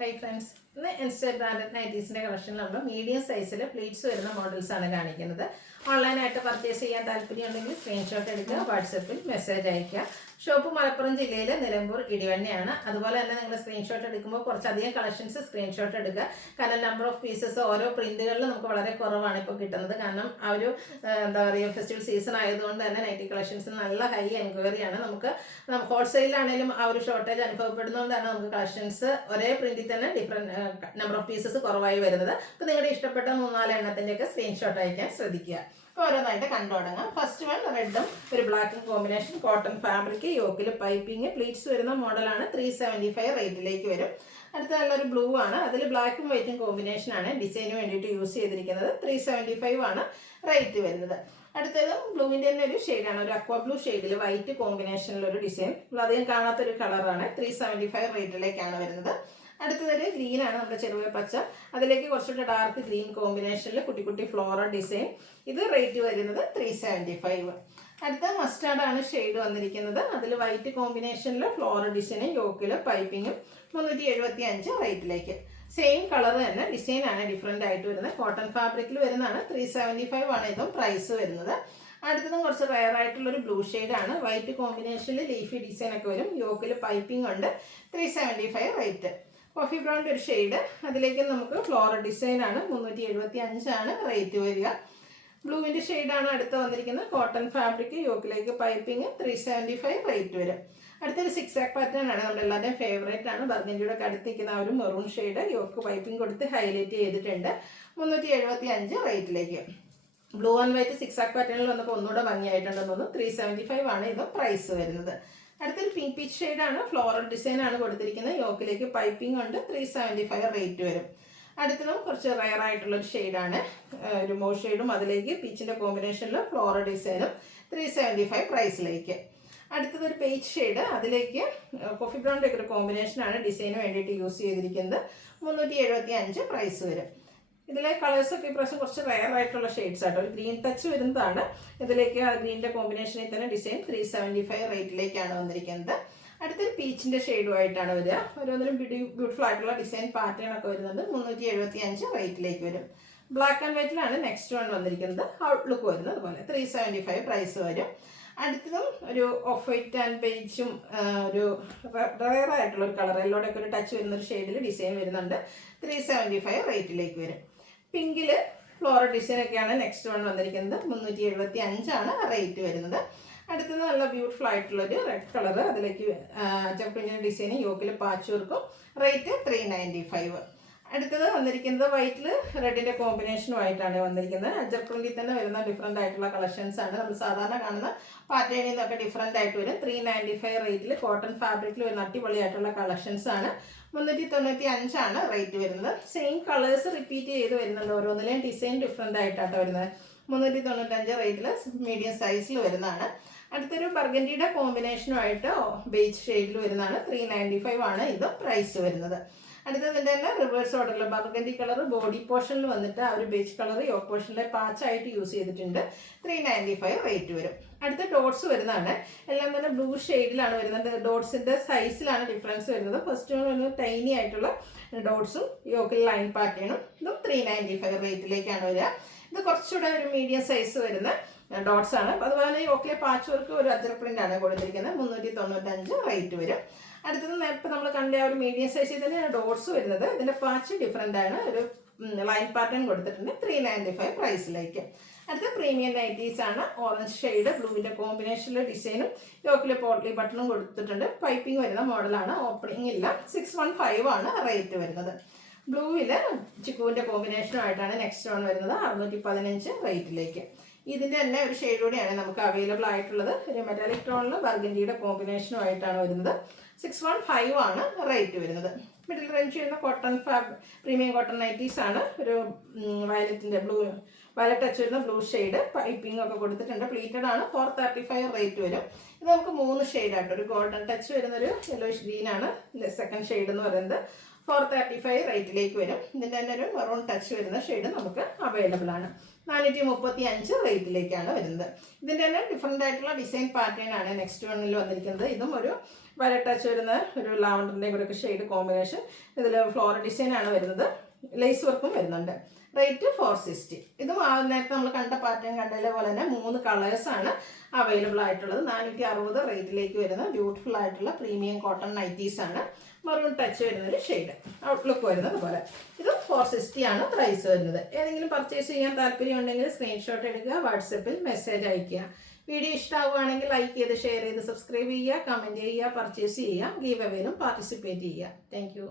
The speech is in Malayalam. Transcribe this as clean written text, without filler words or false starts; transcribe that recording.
ഹൈ ഫ്രണ്ട്സ്, ഇന്ന് ഇൻസ്റ്റ ബ്രാൻഡഡ് നൈറ്റീസിൻ്റെ കളക്ഷനിൽ നമ്മൾ മീഡിയം സൈസിൽ പ്ലീറ്റ്സ് വരുന്ന മോഡൽസാണ് കാണിക്കുന്നത്. ഓൺലൈനായിട്ട് പർച്ചേസ് ചെയ്യാൻ താല്പര്യമുണ്ടെങ്കിൽ സ്ക്രീൻഷോട്ട് എടുക്കുക, വാട്സപ്പിൽ മെസ്സേജ് അയയ്ക്കുക. ഷോപ്പ് മലപ്പുറം ജില്ലയിലെ നിലമ്പൂർ ഇടിവണ്ണയാണ്. അതുപോലെ തന്നെ നിങ്ങൾ സ്ക്രീൻഷോട്ട് എടുക്കുമ്പോൾ കുറച്ചധികം കളക്ഷൻസ് സ്ക്രീൻഷോട്ട് എടുക്കുക. കാരണം നമ്പർ ഓഫ് പീസസ് ഓരോ പ്രിൻറ്റുകളിൽ നമുക്ക് വളരെ കുറവാണ് ഇപ്പോൾ കിട്ടുന്നത്. കാരണം ആ ഒരു എന്താ പറയുക ഫെസ്റ്റിവൽ സീസൺ ആയതുകൊണ്ട് തന്നെ നൈറ്റി കളക്ഷൻസ് നല്ല ഹൈ എൻക്വയറിയാണ്. നമുക്ക് ഹോൾസെയിലാണെങ്കിലും ആ ഒരു ഷോർട്ടേജ് അനുഭവപ്പെടുന്നതുകൊണ്ടാണ് നമുക്ക് കളക്ഷൻസ് ഒരേ പ്രിൻറ്റിൽ തന്നെ ഡിഫറെൻറ്റ് നമ്പർ ഓഫ് പീസസ് കുറവായി വരുന്നത്. അപ്പോൾ നിങ്ങളുടെ ഇഷ്ടപ്പെട്ട 3-4 എണ്ണത്തിൻ്റെയൊക്കെ സ്ക്രീൻഷോട്ട് അയക്കാൻ ശ്രദ്ധിക്കുക. ഓരോന്നായിട്ട് കണ്ടു തുടങ്ങാം. ഫസ്റ്റ് വൺ റെഡും ഒരു ബ്ലാക്കും കോമ്പിനേഷൻ, കോട്ടൺ ഫാബ്രിക്, യോക്കിൽ പൈപ്പിംഗ്, പ്ലീറ്റ്സ് വരുന്ന മോഡലാണ്. 375 റേറ്റിലേക്ക് വരും. അടുത്ത നല്ലൊരു ബ്ലൂ ആണ്, അതിൽ ബ്ലാക്കും വൈറ്റും കോമ്പിനേഷനാണ് ഡിസൈന് വേണ്ടിയിട്ട് യൂസ് ചെയ്തിരിക്കുന്നത്. 375 ആണ് റേറ്റ് വരുന്നത്. അടുത്തത് ബ്ലൂവിൻ്റെ തന്നെ ഒരു ഷെയ്ഡാണ്, ഒരു അക്വാ ബ്ലൂ ഷെയ്ഡിൽ വൈറ്റ് കോമ്പിനേഷനിലൊരു ഡിസൈൻ. അധികം കാണാത്തൊരു കളറാണ്. 375 റേറ്റിലേക്കാണ് വരുന്നത്. അടുത്തതൊരു ഗ്രീനാണ്, നമ്മുടെ ചെറുപയർ പച്ച, അതിലേക്ക് കുറച്ചുകൂടെ ഡാർക്ക് ഗ്രീൻ കോമ്പിനേഷനിൽ കുട്ടി കുട്ടി ഫ്ലോറൽ ഡിസൈൻ. ഇത് റേറ്റ് വരുന്നത് 375. അടുത്ത മസ്റ്റാർഡാണ് ഷെയ്ഡ് വന്നിരിക്കുന്നത്, അതിൽ വൈറ്റ് കോമ്പിനേഷനിൽ ഫ്ലോറൽ ഡിസൈനും യോക്കിൽ പൈപ്പിങ്ങും. 375 റേറ്റിലേക്ക്. സെയിം കളർ തന്നെ, ഡിസൈനാണ് ഡിഫറെൻ്റ് ആയിട്ട് വരുന്നത്. കോട്ടൺ ഫാബ്രിക്കിൽ വരുന്നതാണ്. 375 ആണ് ഇതും പ്രൈസ് വരുന്നത്. അടുത്തതും കുറച്ച് റയർ ആയിട്ടുള്ളൊരു ബ്ലൂ ഷെയ്ഡാണ്, വൈറ്റ് കോമ്പിനേഷനിൽ ലീഫി ഡിസൈൻ ഒക്കെ വരും, യോക്കിൽ പൈപ്പിംഗ് ഉണ്ട്. 375 റേറ്റ്. കോഫി ബ്രൗണിൻ്റെ ഒരു ഷെയ്ഡ്, അതിലേക്ക് നമുക്ക് ഫ്ലോറൽ ഡിസൈനാണ്. 375 ആണ് റേറ്റ് വരിക. ബ്ലൂവിൻ്റെ ഷെയ്ഡാണ് അടുത്ത് വന്നിരിക്കുന്നത്, കോട്ടൺ ഫാബ്രിക്, യോക്കിലേക്ക് പൈപ്പിംഗ്. 375 റേറ്റ് വരും. അടുത്തൊരു സിക്സാക് പാറ്റേൺ ആണ്, നമ്മളെല്ലാവരുടെയും ഫേവറേറ്റ് ആണ്. ബർഗൻഡിയുടെ ഒക്കെ അടുത്തിരിക്കുന്ന ആ ഒരു മെറൂൺ ഷെയ്ഡ്, യോക്ക് പൈപ്പിംഗ് കൊടുത്ത് ഹൈലൈറ്റ് ചെയ്തിട്ടുണ്ട്. 375 റേറ്റിലേക്ക്. ബ്ലൂ ആൻഡ് വൈറ്റ് സിക്സാക് പാറ്റേണിൽ വന്നപ്പോൾ ഒന്നുകൂടെ ഭംഗിയായിട്ടുണ്ടെന്ന് തോന്നുന്നു. 375 ആണ് ഇത് പ്രൈസ് വരുന്നത്. അടുത്തൊരു പിങ്ക് പീച്ച് ഷെയ്ഡാണ്, ഫ്ലോറൽ ഡിസൈൻ ആണ് കൊടുത്തിരിക്കുന്നത്, യോക്കിലേക്ക് പൈപ്പിംഗ് ഉണ്ട്. 375 റേറ്റ് വരും. അടുത്തതും കുറച്ച് റയർ ആയിട്ടുള്ളൊരു ഷെയ്ഡാണ്, ഒരു മോ ഷെയ്ഡും അതിലേക്ക് പീച്ചിൻ്റെ കോമ്പിനേഷനിൽ ഫ്ലോറൽ ഡിസൈനും. 375 പ്രൈസിലേക്ക്. അടുത്തതൊരു പേജ് ഷെയ്ഡ്, അതിലേക്ക് കോഫി ബ്രൗണിൻ്റെ ഒക്കെ ഒരു കോമ്പിനേഷനാണ് ഡിസൈന് വേണ്ടിയിട്ട് യൂസ് ചെയ്തിരിക്കുന്നത്. 375 പ്രൈസ് വരും. ഇതിലെ കളേഴ്സൊക്കെ ഇപ്രാവശ്യം കുറച്ച് റയർ ആയിട്ടുള്ള ഷെയ്ഡ്സ് ആട്ടോ, ഒരു ഗ്രീൻ ടച്ച് വരുന്നതാണ്. ഇതിലേക്ക് ആ ഗ്രീനിൻ്റെ കോമ്പിനേഷനിൽ തന്നെ ഡിസൈൻ. 375 റേറ്റിലേക്കാണ് വന്നിരിക്കുന്നത്. അടുത്തൊരു പീച്ചിൻ്റെ ഷെയ്ഡുമായിട്ടാണ് വരിക. ഓരോന്നിലും ബ്യൂട്ടിഫുൾ ആയിട്ടുള്ള ഡിസൈൻ പാറ്റേൺ ഒക്കെ വരുന്നത്. 375 റേറ്റിലേക്ക് വരും. ബ്ലാക്ക് ആൻഡ് വൈറ്റിലാണ് നെക്സ്റ്റ് വൺ വന്നിരിക്കുന്നത്, ഔട്ട്ലുക്ക് വരുന്നത് അതുപോലെ. 375 പ്രൈസ് വരും. അടുത്തതും ഒരു ഓഫ് വൈറ്റ് ആൻഡ് ബേജും ഒരു റയർ ആയിട്ടുള്ള ഒരു കളർ, എല്ലോടെയൊക്കെ ഒരു ടച്ച് വരുന്ന ഒരു ഷെയ്ഡിൽ ഡിസൈൻ വരുന്നുണ്ട്. 375 റേറ്റിലേക്ക് വരും. പിങ്കിൽ ഫ്ലോറൽ ഡിസൈൻ ഒക്കെയാണ് നെക്സ്റ്റ് വൺ വന്നിരിക്കുന്നത്. 375 ആണ് റേറ്റ് വരുന്നത്. അടുത്തത് നല്ല ബ്യൂട്ടിഫുൾ ആയിട്ടുള്ളൊരു റെഡ് കളർ, അതിലേക്ക് ചപ്പിൻ്റെ ഡിസൈൻ, യോക്കിൽ പാച്ച് വർക്കും. റേറ്റ് 395. അടുത്തത് വന്നിരിക്കുന്നത് വൈറ്റിൽ റെഡിൻ്റെ കോമ്പിനേഷനുമായിട്ടാണ് വന്നിരിക്കുന്നത്. അജർ പ്രിന്റിൽ തന്നെ വരുന്ന ഡിഫറെൻ്റ് ആയിട്ടുള്ള കളക്ഷൻസ് ആണ്. നമ്മൾ സാധാരണ കാണുന്ന പാറ്റേണിൽ നിന്നൊക്കെ ഡിഫറെൻ്റ് ആയിട്ട് വരും. 395 റേറ്റിൽ കോട്ടൺ ഫാബ്രിക്കിൽ വരുന്ന അടിപൊളിയായിട്ടുള്ള കളക്ഷൻസ് ആണ്. 395 ആണ് റേറ്റ് വരുന്നത്. സെയിം കളേഴ്സ് റിപ്പീറ്റ് ചെയ്ത് വരുന്നുണ്ട്, ഓരോന്നിലെയും ഡിസൈൻ ഡിഫറെൻ്റ് ആയിട്ടാണ് വരുന്നത്. 395 റേറ്റിൽ മീഡിയം സൈസിൽ വരുന്നതാണ്. അടുത്തൊരു ബർഗൻഡിയുടെ കോമ്പിനേഷനുമായിട്ട് ബേജ് ഷെയ്ഡിൽ വരുന്നതാണ്. 395 ആണ് ഇത് പ്രൈസ് വരുന്നത്. അടുത്തതിൻ്റെ തന്നെ റിവേഴ്സ് ഓർഡറിൽ ബർഗൻഡി കളർ ബോഡി പോർഷനിൽ വന്നിട്ട് ആ ഒരു ബേജ് കളർ യോക്ക് പോർഷനിലെ പാച്ചായിട്ട് യൂസ് ചെയ്തിട്ടുണ്ട്. 395 റേറ്റ് വരും. അടുത്ത ഡോട്ട്സ് വരുന്നതാണ്, എല്ലാം തന്നെ ബ്ലൂ ഷെയ്ഡിലാണ് വരുന്നത്. ഡോട്ട്സിൻ്റെ സൈസിലാണ് ഡിഫറൻസ് വരുന്നത്. ഫസ്റ്റ് വന്ന് ടൈനി ആയിട്ടുള്ള ഡോട്ട്സും യോക്കിൽ ലൈൻ പാറ്റേണും. ഇതും 395 റേറ്റിലേക്കാണ് വരിക. ഇത് കുറച്ചുകൂടെ ഒരു മീഡിയം സൈസ് വരുന്ന ഡോട്ട്സ് ആണ്. അതുപോലെ യോക്കിലെ പാച്ച് വർക്ക് ഒരു അജർ പ്രിൻ്റ് ആണ് കൊടുത്തിരിക്കുന്നത്. 395 റേറ്റ് വരും. അടുത്തത് നേരത്തെ നമ്മൾ കണ്ട ആ ഒരു മീഡിയം സൈസിൽ തന്നെയാണ് ഡോട്ട്സ് വരുന്നത്. ഇതിൻ്റെ പാച്ച് ഡിഫറെൻ്റ് ആണ്, ഒരു ലൈൻ പാറ്റേൺ കൊടുത്തിട്ടുണ്ട്. 395 പ്രൈസിലേക്ക്. അടുത്ത പ്രീമിയം നൈറ്റീസ് ആണ്, ഓറഞ്ച് ഷെയ്ഡ്, ബ്ലൂവിൻ്റെ കോമ്പിനേഷനിൽ ഡിസൈനും യോക്കിൽ പോട്ട്ലി ബട്ടണും കൊടുത്തിട്ടുണ്ട്. പൈപ്പിംഗ് വരുന്ന മോഡലാണ്, ഓപ്പണിംഗ് ഇല്ല. 615 ആണ് റേറ്റ് വരുന്നത്. ബ്ലൂവിൽ ചിക്കുവിൻ്റെ കോമ്പിനേഷനുമായിട്ടാണ് നെക്സ്റ്റ് വൺ വരുന്നത്. 615 റേറ്റിലേക്ക്. ഇതിൻ്റെ തന്നെ ഒരു ഷെയ്ഡ് കൂടിയാണ് നമുക്ക് അവൈലബിൾ ആയിട്ടുള്ളത്, ഒരു മെറ്റാലിക് ടോണിൽ ബർഗൻഡിയുടെ കോമ്പിനേഷനുമായിട്ടാണ് വരുന്നത്. 615 ആണ് റേറ്റ് വരുന്നത്. മിഡിൽ റേഞ്ച് ചെയ്യുന്ന കോട്ടൺ പ്രീമിയം കോട്ടൺ നൈറ്റീസ് ആണ്. ഒരു വയലറ്റിൻ്റെ വയലറ്റ് ടച്ച് വരുന്ന ബ്ലൂ ഷെയ്ഡ്, പൈപ്പിംഗ് ഒക്കെ കൊടുത്തിട്ടുണ്ട്. പ്ലീറ്റഡ് ആണ്. 435 റേറ്റ് വരും. ഇത് നമുക്ക് 3 ഷെയ്ഡായിട്ട്, ഒരു ഗോൾഡൻ ടച്ച് വരുന്നൊരു യെല്ലോയിഷ് ഗ്രീനാണ് സെക്കൻഡ് ഷെയ്ഡ് എന്ന് പറയുന്നത്. 435 റേറ്റിലേക്ക് വരും. ഇതിൻ്റെ തന്നെ ഒരു മെറൂൺ ടച്ച് വരുന്ന ഷെയ്ഡ് നമുക്ക് അവൈലബിൾ ആണ്. 435 റേറ്റിലേക്കാണ് വരുന്നത്. ഇതിൻ്റെ തന്നെ ഡിഫറെൻ്റ് ആയിട്ടുള്ള ഡിസൈൻ പാറ്റേൺ ആണ് നെക്സ്റ്റ് വണ്ണിൽ വന്നിരിക്കുന്നത്. ഇതും ഒരു വയലറ്റ് ടച്ച് വരുന്ന ഒരു ലാവണ്ടറിൻ്റെയും കൂടെ ഒക്കെ ഷെയ്ഡ് കോമ്പിനേഷൻ. ഇതിൽ ഫ്ലോറൽ ഡിസൈനാണ് വരുന്നത്, ലേസ് വർക്കും വരുന്നുണ്ട്. റേറ്റ് 460. ഇതും നേരത്തെ നമ്മൾ കണ്ട പാറ്റേൺ കണ്ടതിലെ പോലെ തന്നെ 3 കളേഴ്സാണ് അവൈലബിൾ ആയിട്ടുള്ളത്. 460 റേറ്റിലേക്ക് വരുന്ന ബ്യൂട്ടിഫുൾ ആയിട്ടുള്ള പ്രീമിയം കോട്ടൺ നൈറ്റീസാണ്. മറൂൺ ടച്ച് വരുന്നൊരു ഷെയ്ഡ്, ഔട്ട്ലുക്ക് വരുന്നത് പോലെ. ഇത് 460 ആണ് പ്രൈസ് വരുന്നത്. ഏതെങ്കിലും പർച്ചേസ് ചെയ്യാൻ താല്പര്യം ഉണ്ടെങ്കിൽ സ്ക്രീൻഷോട്ട് എടുക്കുക, വാട്സപ്പിൽ മെസ്സേജ് അയയ്ക്കുക. വീഡിയോ ഇഷ്ടമാവുകയാണെങ്കിൽ ലൈക്ക് ചെയ്ത്, ഷെയർ ചെയ്ത്, സബ്സ്ക്രൈബ് ചെയ്യുക, കമൻറ്റ് ചെയ്യുക, പർച്ചേസ് ചെയ്യുക, ഗീവ് അവേയിലും പാർട്ടിസിപ്പേറ്റ് ചെയ്യുക. താങ്ക്